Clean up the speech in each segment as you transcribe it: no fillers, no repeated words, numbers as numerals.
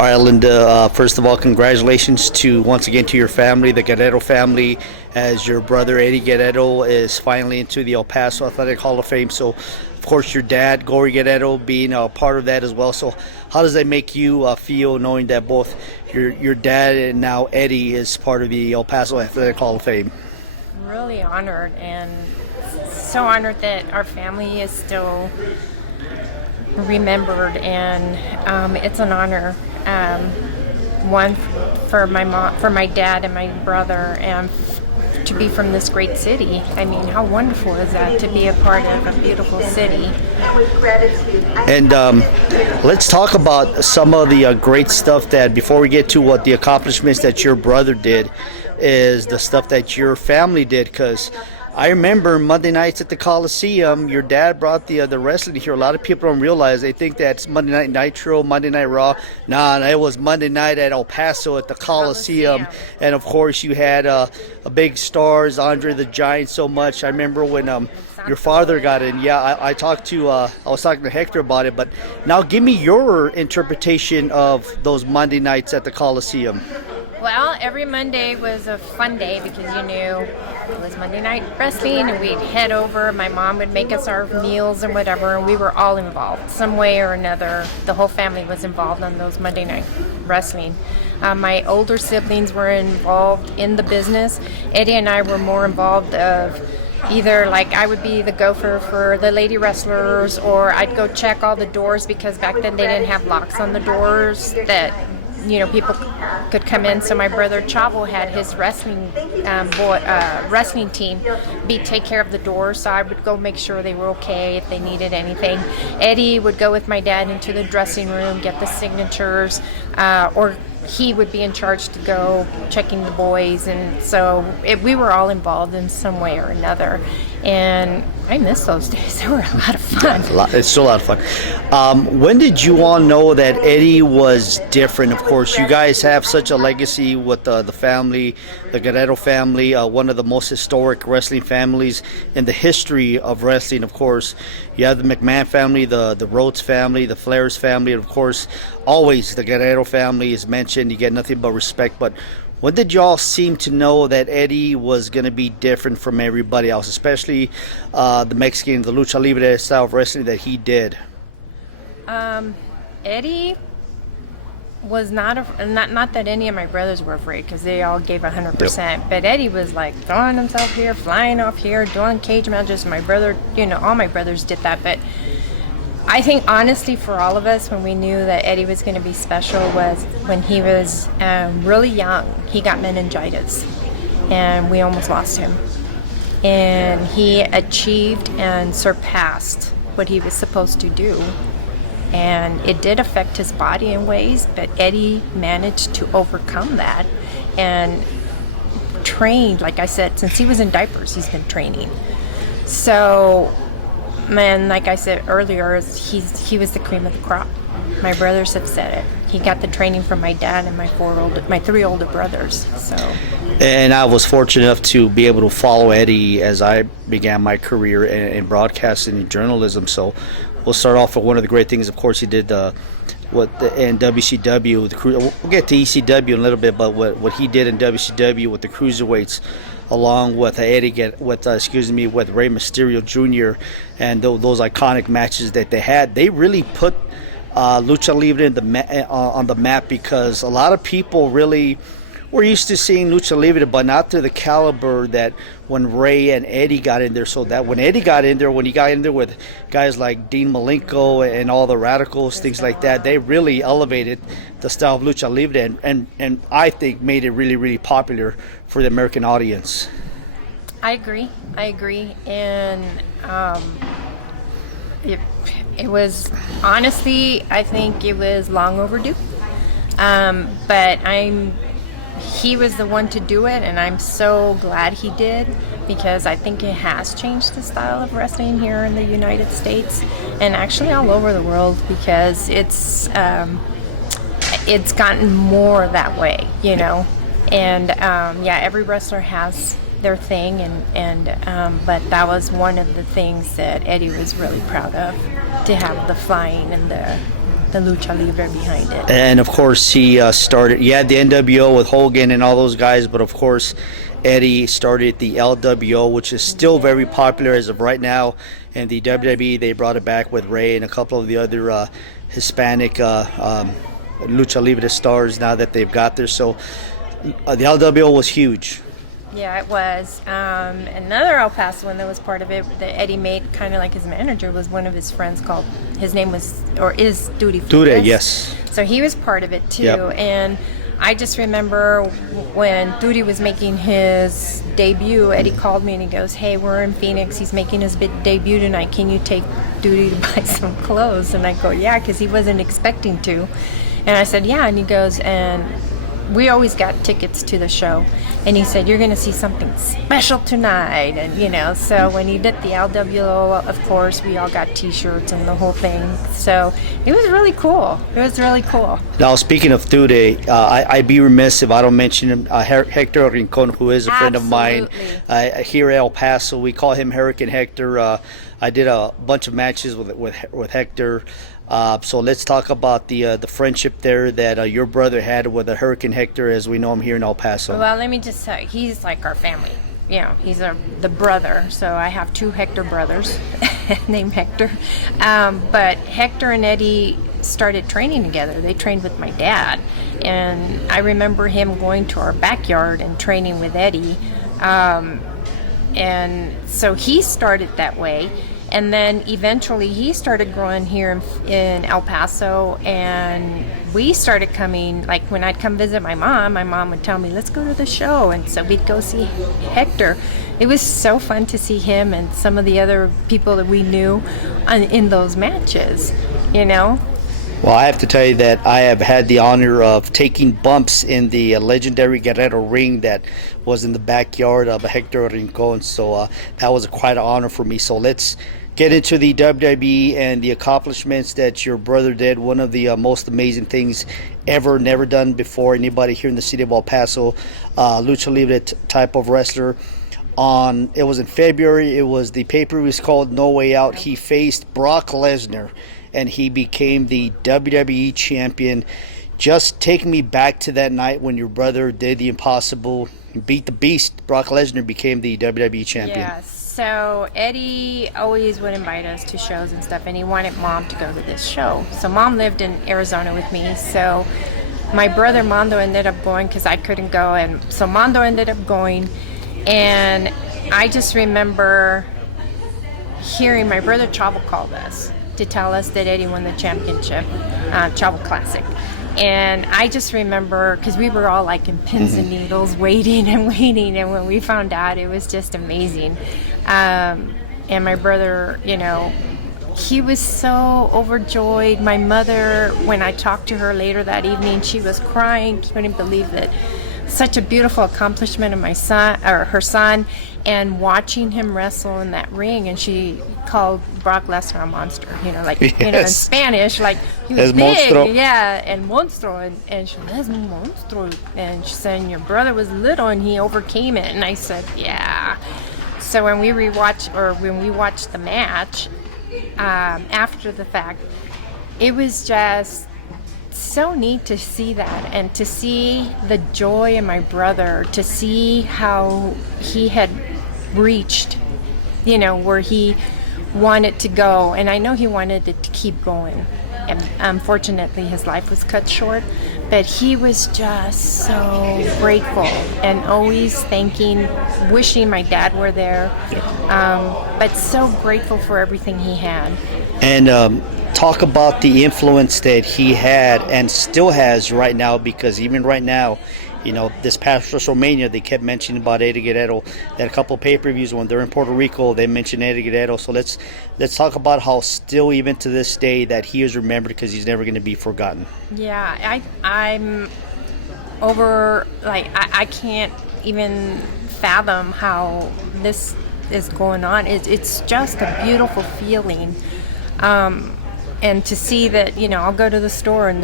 All right, Linda. First of all, congratulations to once again to your family, the Guerrero family, as your brother Eddie Guerrero is finally into the El Paso Athletic Hall of Fame. So, of course, your dad, Gory Guerrero, being a part of that as well. So, how does that make you feel knowing that both your dad and now Eddie is part of the El Paso Athletic Hall of Fame? Really honored, and so honored that our family is still remembered, and it's an honor. One for my mom, for my dad and my brother, and to be from this great city. I mean, how wonderful is that to be a part of a beautiful city? And let's talk about some of the great stuff that, before we get to what the accomplishments that your brother did, is the stuff that your family did. Because I remember Monday nights at the Coliseum, your dad brought the wrestling here. A lot of people don't realize. They think that's Monday Night Nitro, Monday Night Raw. Nah, it was Monday night at El Paso at the Coliseum. And of course, you had a big stars, Andre the Giant, so much. I remember when your father got in. Yeah, I was talking to Hector about it. But now, give me your interpretation of those Monday nights at the Coliseum. Well, every Monday was a fun day because you knew it was Monday night wrestling, and we'd head over. My mom would make us our meals and whatever, and we were all involved some way or another. The whole family was involved on those Monday night wrestling. My older siblings were involved in the business. Eddie and I were more involved of either, like, I would be the gopher for the lady wrestlers, or I'd go check all the doors, because back then they didn't have locks on the doors that people could come in. So my brother Chavo had his wrestling wrestling team take care of the doors. So I would go make sure they were okay if they needed anything. Eddie would go with my dad into the dressing room, get the signatures, or he would be in charge to go checking the boys. And so we were all involved in some way or another. And I miss those days. They were a lot of fun. It's still a lot of fun. When did you all know that Eddie was different? Of course, you guys have such a legacy with the family, the Guerrero family, one of the most historic wrestling families in the history of wrestling. Of course, you have the McMahon family, the Rhodes family, the Flairs family, and of course, always the Guerrero family is mentioned. You get nothing but respect. But when did y'all seem to know that Eddie was going to be different from everybody else, especially the Mexican, the lucha libre style of wrestling that he did? Eddie was not that any of my brothers were afraid, because they all gave 100%. Yep. But Eddie was like throwing himself here, flying off here, doing cage matches. My brother, all my brothers did that. But I think, honestly, for all of us, when we knew that Eddie was going to be special, was when he was really young. He got meningitis, and we almost lost him. And he achieved and surpassed what he was supposed to do. And it did affect his body in ways, but Eddie managed to overcome that and trained, like I said, since he was in diapers, he's been training. So, man, like I said earlier, he was the cream of the crop. My brothers have said it. He got the training from my dad and my three older brothers. So. And I was fortunate enough to be able to follow Eddie as I began my career in broadcasting and journalism. So we'll start off with one of the great things. Of course, he did in WCW. We'll get to ECW in a little bit, but what he did in WCW with the cruiserweights, along with with Rey Mysterio Jr. and those iconic matches that they had, they really put lucha libre on the map, because a lot of people really were used to seeing lucha libre, but not to the caliber that when Ray and Eddie got in there. So that when Eddie got in there, when he got in there with guys like Dean Malenko and all the Radicals, things like that, they really elevated the style of lucha libre, and I think made it really, really popular for the American audience. I agree, and it was, honestly, I think it was long overdue. But he was the one to do it, and I'm so glad he did, because I think it has changed the style of wrestling here in the United States, and actually all over the world, because it's gotten more that way, and every wrestler has their thing, and but that was one of the things that Eddie was really proud of, to have the flying and the lucha libre behind it. And of course, he started. You had the NWO with Hogan and all those guys, but of course, Eddie started the LWO, which is still very popular as of right now. And the WWE, they brought it back with Ray and a couple of the other Hispanic lucha libre stars now that they've got there. So the LWO was huge. Yeah, it was. Another El Paso one that was part of it that Eddie made kind of like his manager was one of his friends called, his name was, or is Duty Flores. Duty, yes. So he was part of it too. Yep. And I just remember when Duty was making his debut, Eddie called me and he goes, hey, we're in Phoenix. He's making his debut tonight. Can you take Duty to buy some clothes? And I go, yeah, because he wasn't expecting to. And I said, yeah. And he goes, and we always got tickets to the show. And he said, you're going to see something special tonight. And, you know, so when he did the LWO, of course, we all got T-shirts and the whole thing. So it was really cool. It was really cool. Now, speaking of Dude, I'd be remiss if I don't mention him, Hector Rincon, who is a friend of mine here at El Paso. We call him Hurricane Hector. I did a bunch of matches with Hector. So let's talk about the friendship there that your brother had with the Hurricane Hector, as we know him here in El Paso. Well, let me just say, he's like our family. You know, he's the brother. So I have 2 Hector brothers named Hector. But Hector and Eddie started training together. They trained with my dad. And I remember him going to our backyard and training with Eddie. And so he started that way. And then eventually he started growing here in El Paso, and we started coming, like when I'd come visit my mom would tell me, let's go to the show. And so we'd go see Hector. It was so fun to see him and some of the other people that we knew in those matches, you know? Well, I have to tell you that I have had the honor of taking bumps in the legendary Guerrero ring that was in the backyard of Hector Rincon. So that was quite an honor for me. So let's get into the WWE and the accomplishments that your brother did. One of the most amazing things ever, never done before anybody here in the city of El Paso. Lucha Libre type of wrestler. It was in February. It was the pay-per-view was called No Way Out. He faced Brock Lesnar, and he became the WWE champion. Just take me back to that night when your brother did the impossible, beat the beast. Brock Lesnar became the WWE champion. Yes. So Eddie always would invite us to shows and stuff, and he wanted Mom to go to this show. So Mom lived in Arizona with me, so my brother Mondo ended up going because I couldn't go, and so Mondo ended up going. And I just remember hearing my brother Chavo called us to tell us that Eddie won the championship, Chavo Classic. And I just remember, because we were all like in pins and needles, waiting and waiting. And when we found out, it was just amazing. And my brother, you know, he was so overjoyed. My mother, when I talked to her later that evening, she was crying, couldn't believe that such a beautiful accomplishment of my son, or her son, and watching him wrestle in that ring. And she called Brock Lesnar a monster, you know, like, you know, in Spanish, like he was big, monstro. Yeah, and monstro, and she said, monstro, and she said, your brother was little and he overcame it. And I said, yeah. So when we watched the match after the fact, it was just so neat to see that, and to see the joy in my brother, to see how he had reached, you know, where he wanted to go. And I know he wanted it to keep going, and unfortunately his life was cut short, but he was just so grateful and always wishing my dad were there, but so grateful for everything he had. And talk about the influence that he had and still has right now, because even right now, you know, this past WrestleMania, they kept mentioning about Eddie Guerrero. They had a couple of pay-per-views when they're in Puerto Rico. They mentioned Eddie Guerrero. So let's talk about how still, even to this day, that he is remembered, because he's never going to be forgotten. Yeah, I'm over, like, I can't even fathom how this is going on. It's just a beautiful feeling. And to see that, you know, I'll go to the store and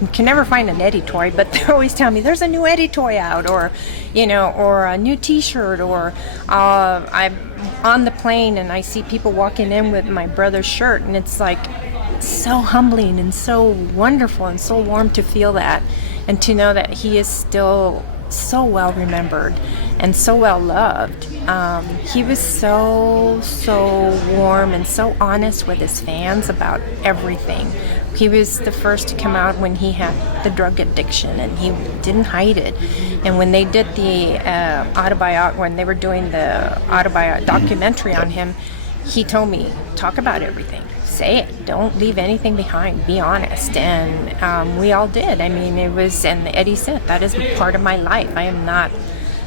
you can never find an Eddie toy, but they always tell me there's a new Eddie toy out, or, you know, or a new T-shirt, or I'm on the plane and I see people walking in with my brother's shirt, and it's like, so humbling and so wonderful and so warm to feel that, and to know that he is still so well remembered and so well loved. He was so warm and so honest with his fans about everything. He was the first to come out when he had the drug addiction, and he didn't hide it. And when they did the when they were doing the documentary on him, he told me, talk about everything. Say it. Don't leave anything behind. Be honest. And we all did. I mean, it was, and Eddie said, that is part of my life. I am not,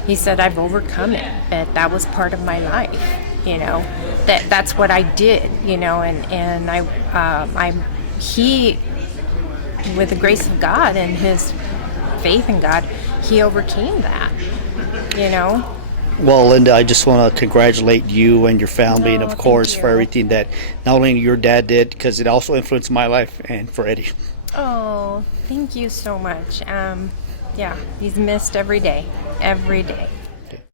he said, I've overcome it, but that was part of my life. You know, that's what I did, you know, and he, with the grace of God and his faith in God, he overcame that, you know. Well, Linda, I just want to congratulate you and your family, and Oh, of course thank for you. everything that not only your dad did, because it also influenced my life, and for Eddie. Oh, thank you so much. Yeah, he's missed every day, every day.